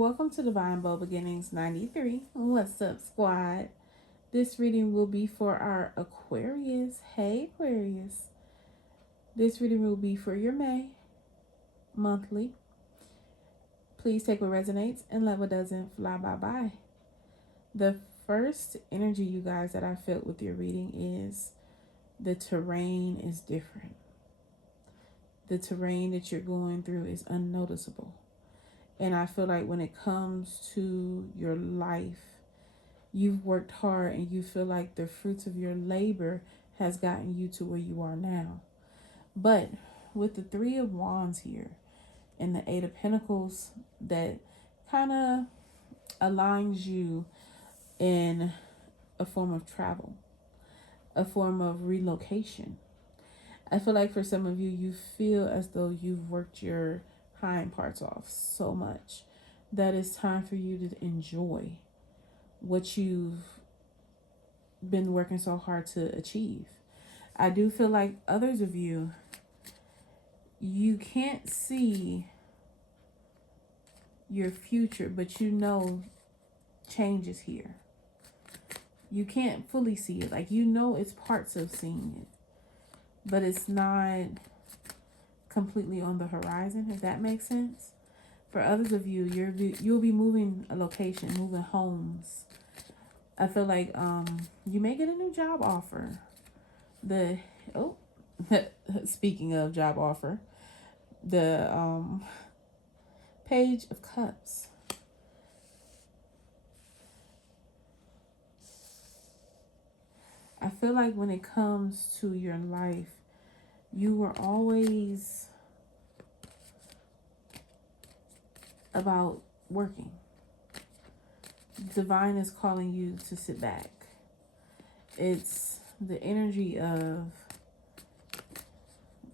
Welcome to Divine Bow Beginnings 93. What's up, squad? This reading will be for our Aquarius. Hey, Aquarius. This reading will be for your May monthly. Please take what resonates and let what doesn't fly bye. The first energy, you guys, that I felt with your reading is the terrain is different. The terrain that you're going through is unnoticeable. And I feel like when it comes to your life, you've worked hard and you feel like the fruits of your labor has gotten you to where you are now. But with the Three of Wands here and the Eight of Pentacles, that kind of aligns you in a form of travel, a form of relocation. I feel like for some of you, you feel as though you've worked your hind parts off so much that it's time for you to enjoy what you've been working so hard to achieve. I do feel like others of you, you can't see your future, but you know change is here. You can't fully see it. Like, you know it's parts of seeing it, but it's not completely on the horizon, if that makes sense. For others of you, you'll be moving a location, moving homes. I feel like you may get a new job offer. Speaking of job offer, the Page of Cups. I feel like when it comes to your life, you were always about working. Divine is calling you to sit back. It's the energy of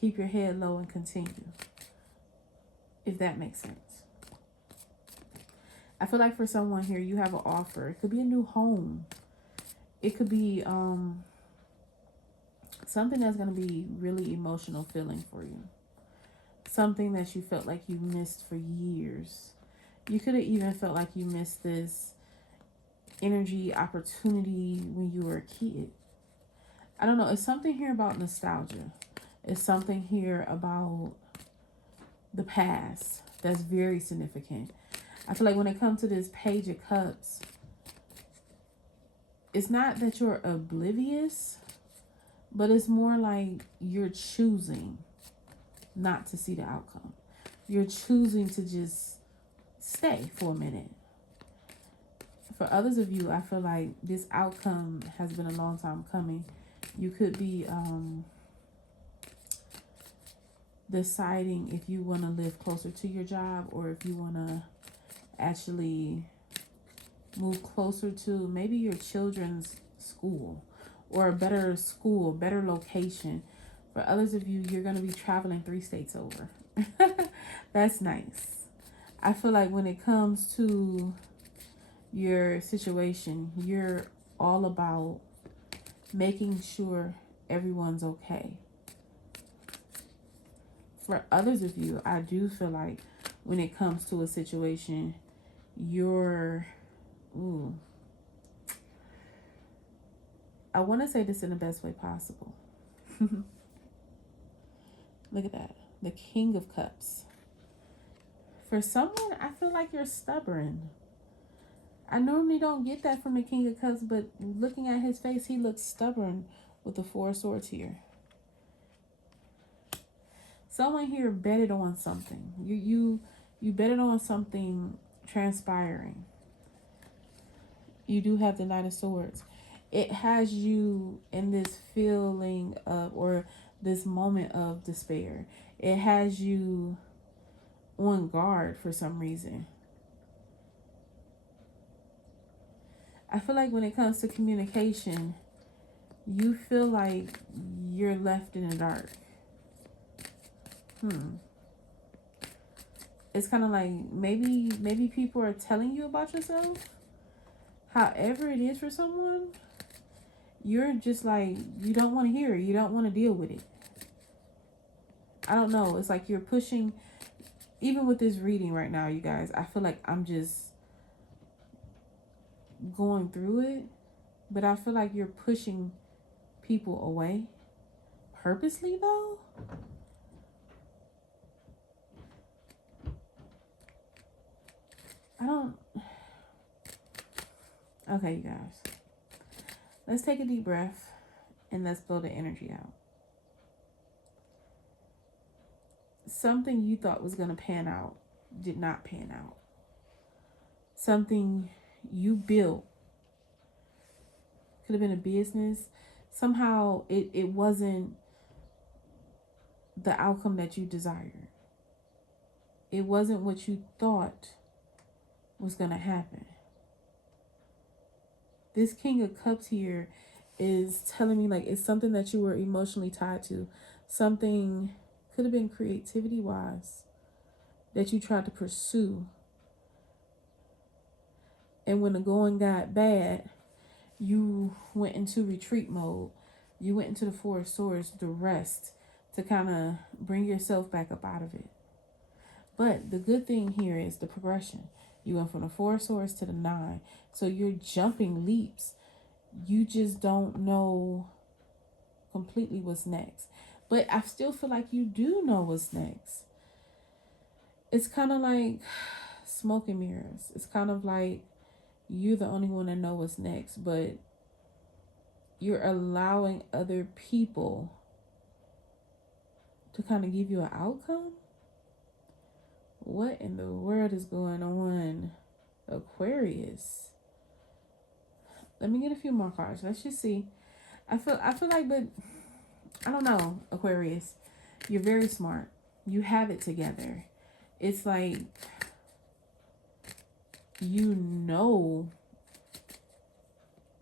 keep your head low and continue, if that makes sense. I feel like for someone here, you have an offer. It could be a new home. It could be something that's going to be really emotional feeling for you. Something that you felt like you missed for years. You could have even felt like you missed this energy, opportunity when you were a kid. I don't know. It's something here about nostalgia. It's something here about the past that's very significant. I feel like when it comes to this Page of Cups, it's not that you're oblivious, but it's more like you're choosing not to see the outcome. You're choosing to just stay for a minute. For others of you, I feel like this outcome has been a long time coming. You could be deciding if you want to live closer to your job or if you want to actually move closer to maybe your children's school or a better school, better location. For others of you, you're going to be traveling 3 states over. That's nice. I feel like when it comes to your situation, you're all about making sure everyone's okay. For others of you, I do feel like when it comes to a situation, you're... I want to say this in the best way possible. Look at that. The King of Cups. For someone, I feel like you're stubborn. I normally don't get that from the King of Cups, but looking at his face, he looks stubborn with the Four of Swords here. Someone here betted on something. You betted on something transpiring. You do have the Knight of Swords. It has you in this feeling of, or this moment of despair. It has you on guard for some reason. I feel like when it comes to communication, you feel like you're left in the dark. It's kind of like maybe people are telling you about yourself. However it is for someone, you're just like, you don't want to hear it. You don't want to deal with it. I don't know. It's like you're pushing even with this reading right now, you guys, I feel like I'm just going through it, but I feel like you're pushing people away purposely, though. I don't. Okay, you guys. Let's take a deep breath and let's blow the energy out. Something you thought was going to pan out did not pan out. Something you built, could have been a business. Somehow it wasn't the outcome that you desired. It wasn't what you thought was going to happen. This King of Cups here is telling me like it's something that you were emotionally tied to. Something could have been creativity wise that you tried to pursue. And when the going got bad, you went into retreat mode. You went into the Four of Swords, the rest, to kind of bring yourself back up out of it. But the good thing here is the progression. You went from the Four of Swords to the 9. So you're jumping leaps. You just don't know completely what's next. But I still feel like you do know what's next. It's kind of like smoke and mirrors. It's kind of like you're the only one that know what's next. But you're allowing other people to kind of give you an outcome. What in the world is going on, Aquarius? Let me get a few more cards. Let's just see. I feel like, but I don't know, Aquarius. You're very smart. You have it together. It's like you know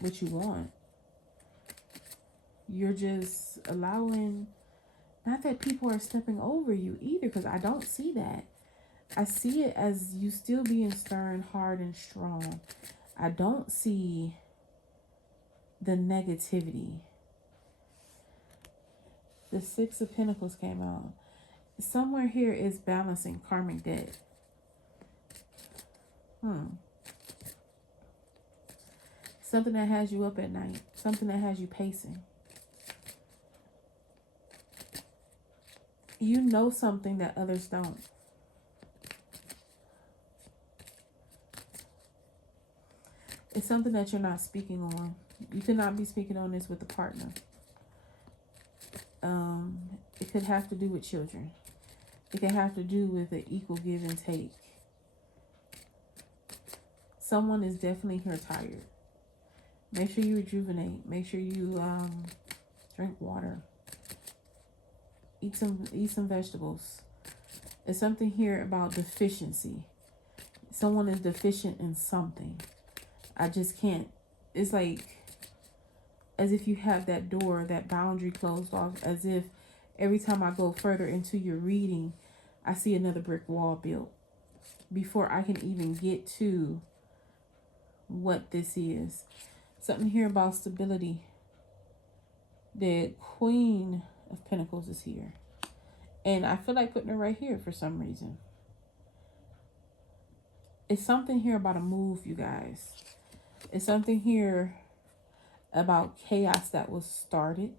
what you want. You're just allowing, not that people are stepping over you either, because I don't see that. I see it as you still being stern, hard, and strong. I don't see the negativity. The Six of Pentacles came out. Somewhere here is balancing karmic debt. Something that has you up at night. Something that has you pacing. You know something that others don't. It's something that you're not speaking on. You could not be speaking on this with a partner. It could have to do with children. It could have to do with an equal give and take. Someone is definitely here tired. Make sure you rejuvenate. Make sure you drink water. Eat some vegetables. There's something here about deficiency. Someone is deficient in something. I just can't. It's like as if you have that door, that boundary closed off. As if every time I go further into your reading, I see another brick wall built before I can even get to what this is. Something here about stability. The Queen of Pentacles is here. And I feel like putting her right here for some reason. It's something here about a move, you guys. It's something here about chaos that was started.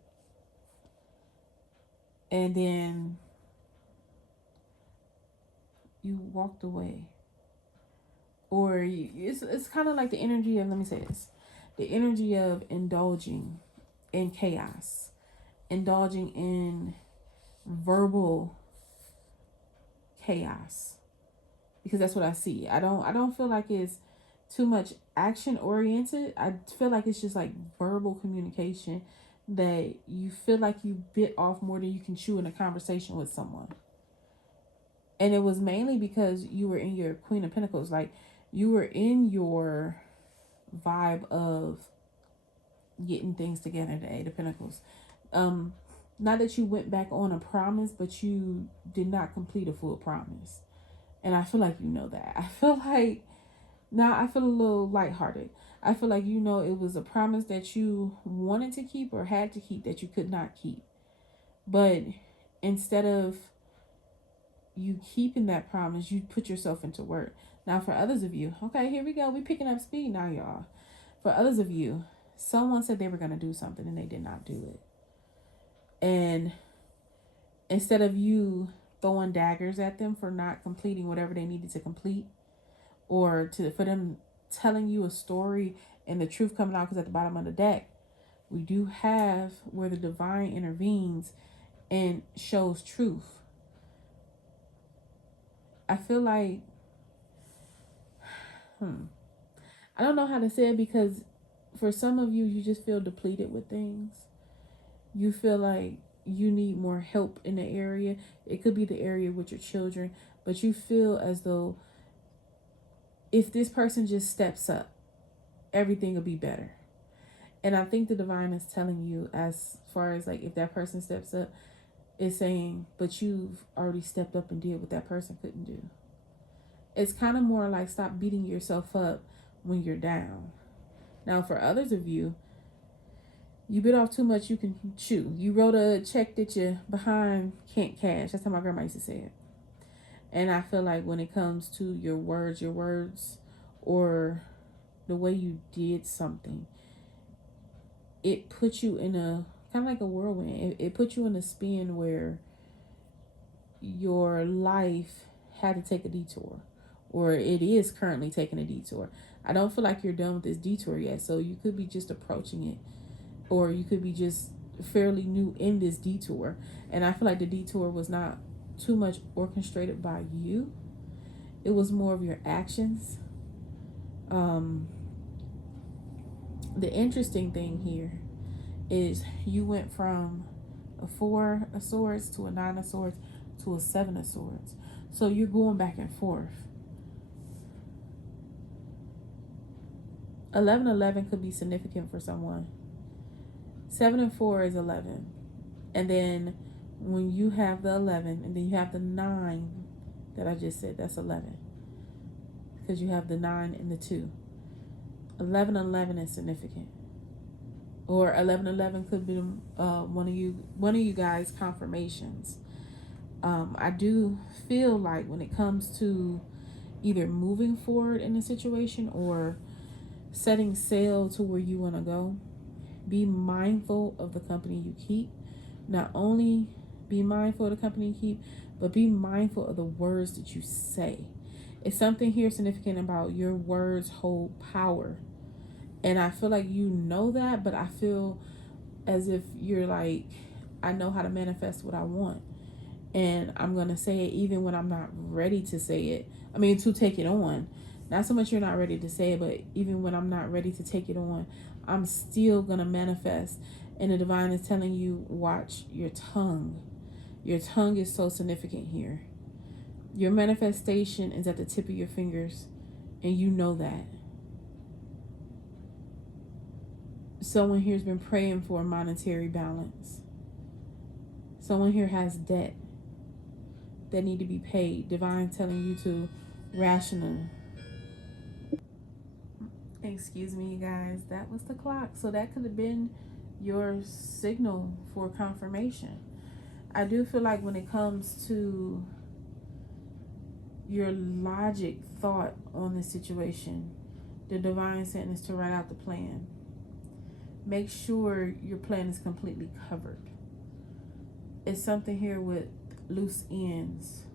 And then you walked away. Or it's kind of like the energy of, let me say this. The energy of indulging in chaos. Indulging in verbal chaos. Because that's what I see. I don't feel like it's too much action oriented. I feel like it's just like verbal communication that you feel like you bit off more than you can chew in a conversation with someone. And it was mainly because you were in your Queen of Pentacles. Like you were in your vibe of getting things together, the Eight of Pentacles. Not that you went back on a promise, but you did not complete a full promise. And I feel like you know that. I feel like now I feel a little lighthearted. I feel like you know it was a promise that you wanted to keep or had to keep that you could not keep. But instead of you keeping that promise, you put yourself into work. Now, for others of you, okay, here we go. We picking up speed now, y'all. For others of you, someone said they were going to do something and they did not do it. And instead of you throwing daggers at them for not completing whatever they needed to complete, or for them telling you a story and the truth coming out, because at the bottom of the deck, we do have where the divine intervenes and shows truth. I feel like, I don't know how to say it, because for some of you, you just feel depleted with things. You feel like you need more help in the area. It could be the area with your children, but you feel as though if this person just steps up, everything will be better. And I think the divine is telling you, as far as like, if that person steps up, is saying, but you've already stepped up and did what that person couldn't do. It's kind of more like, stop beating yourself up when you're down. Now, for others of you, you bit off too much you can chew. You wrote a check that you behind can't cash. That's how my grandma used to say it. And I feel like when it comes to your words, or the way you did something, it puts you in a kind of like a whirlwind. It puts you in a spin where your life had to take a detour, or it is currently taking a detour. I don't feel like you're done with this detour yet. So you could be just approaching it, or you could be just fairly new in this detour. And I feel like the detour was not too much orchestrated by you. It was more of your actions. The interesting thing here is you went from a 4 of swords to a 9 of swords to a 7 of swords. So you're going back and forth. 11 could be significant for someone. 7 and 4 is 11. And then when you have the 11 and then you have the 9 that I just said, that's 11. Because you have the 9 and the 2. 11 is significant. Or 11 could be one of you guys' confirmations. I do feel like when it comes to either moving forward in a situation or setting sail to where you want to go, be mindful of the company you keep. Not only be mindful of the company you keep, but be mindful of the words that you say. It's something here significant about your words hold power. And I feel like you know that, but I feel as if you're like, I know how to manifest what I want. And I'm going to say it even when I'm not ready to say it. I mean, to take it on. Not so much you're not ready to say it, but even when I'm not ready to take it on, I'm still going to manifest. And the divine is telling you, watch your tongue. Your tongue is so significant here. Your manifestation is at the tip of your fingers, and you know that. Someone here has been praying for monetary balance. Someone here has debt that need to be paid. Divine telling you to rational. Excuse me, you guys. That was the clock. So that could have been your signal for confirmation. I do feel like when it comes to your logic thought on this situation, the divine sentence to write out the plan. Make sure your plan is completely covered. It's something here with loose ends.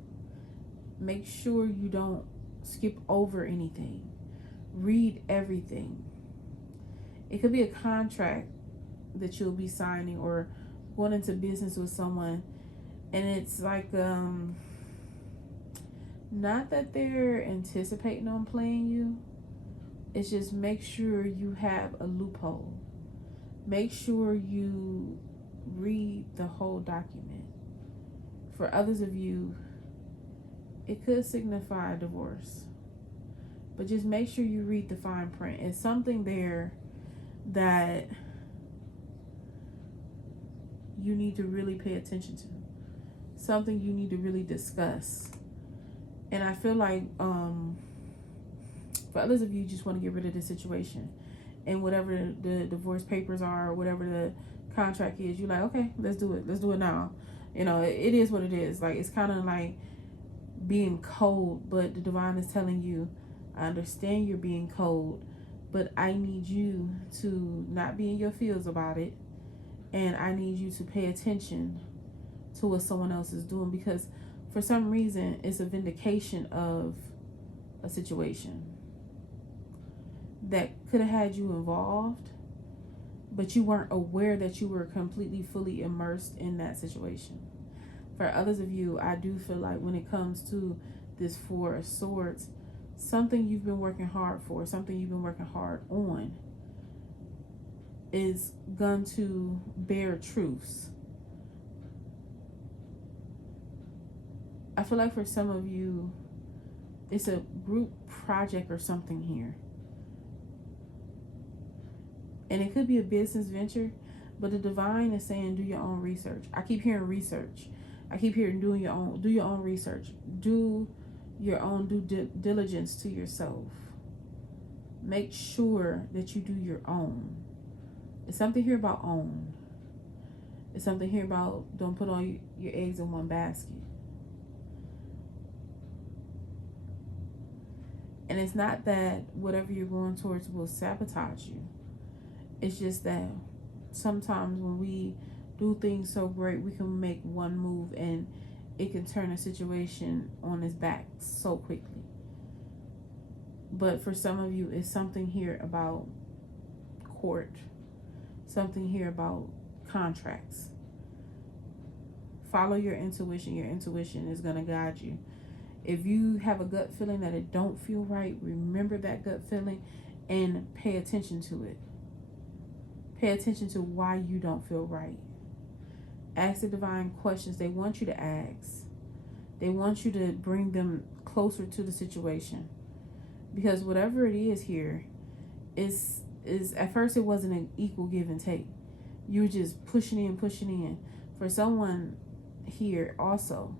Make sure you don't skip over anything. Read everything. It could be a contract that you'll be signing or going into business with someone, and it's like not that they're anticipating on playing you. It's just make sure you have a loophole. Make sure you read the whole document. For others of you, it could signify a divorce. But just make sure you read the fine print. It's something there that you need to really pay attention to. Something you need to really discuss. And I feel like for others of you, just want to get rid of the situation. And whatever the divorce papers are, or whatever the contract is, you're like, okay, let's do it. Let's do it now. You know, it is what it is. Like, it's kind of like being cold, but the divine is telling you, I understand you're being cold, but I need you to not be in your feels about it, and I need you to pay attention to what someone else is doing, because for some reason it's a vindication of a situation that could have had you involved, but you weren't aware that you were completely fully immersed in that situation. For others of you, I do feel like when it comes to this Four of Swords, something you've been working hard for, something you've been working hard on, is going to bear truths. I feel like for some of you, it's a group project or something here. And it could be a business venture, but the divine is saying do your own research. I keep hearing research. I keep hearing do your own research. Do your own due diligence to yourself. Make sure that you do your own. It's something here about own. It's something here about don't put all your eggs in one basket. And it's not that whatever you're going towards will sabotage you. It's just that sometimes when we do things so great, we can make one move and it can turn a situation on its back so quickly. But for some of you, it's something here about court, something here about contracts. Follow your intuition. Your intuition is going to guide you. If you have a gut feeling that it don't feel right, remember that gut feeling and pay attention to it. Pay attention to why you don't feel right. Ask the divine questions they want you to ask. They want you to bring them closer to the situation. Because whatever it is here is at first it wasn't an equal give and take. You were just pushing in. For someone here also,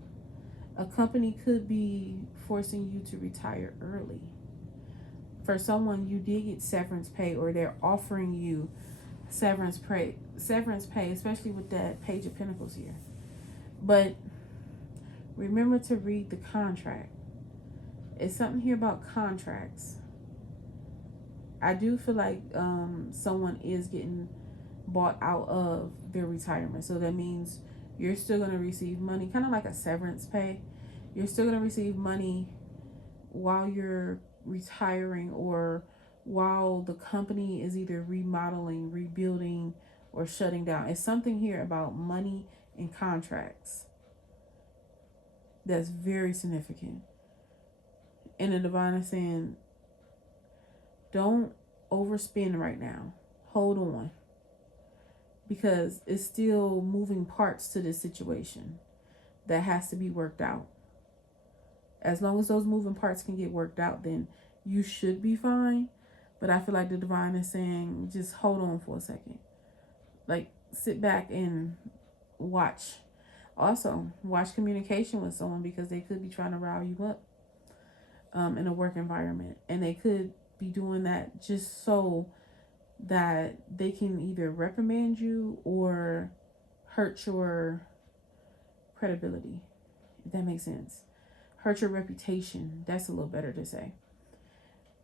a company could be forcing you to retire early. For someone, you did get severance pay, or they're offering you severance pay, especially with that Page of Pentacles here. But remember to read the contract. It's something here about contracts. I do feel like someone is getting bought out of their retirement. So that means you're still going to receive money, kind of like a severance pay. You're still going to receive money while you're retiring, or while the company is either remodeling, rebuilding, or shutting down. It's something here about money and contracts that's very significant. And the divine is saying, don't overspend right now. Hold on. Because it's still moving parts to this situation that has to be worked out. As long as those moving parts can get worked out, then you should be fine. But I feel like the divine is saying, just hold on for a second. Like, sit back and watch. Also, watch communication with someone, because they could be trying to rile you up in a work environment. And they could be doing that just so that they can either reprimand you or hurt your credibility, if that makes sense. Hurt your reputation. That's a little better to say.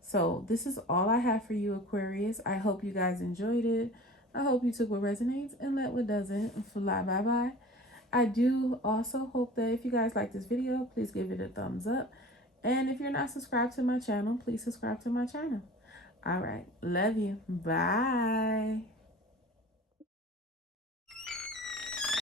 So this is all I have for you, Aquarius. I hope you guys enjoyed it. I hope you took what resonates and let what doesn't fly bye-bye. I do also hope that if you guys like this video, please give it a thumbs up. And if you're not subscribed to my channel, please subscribe to my channel. All right. Love you. Bye.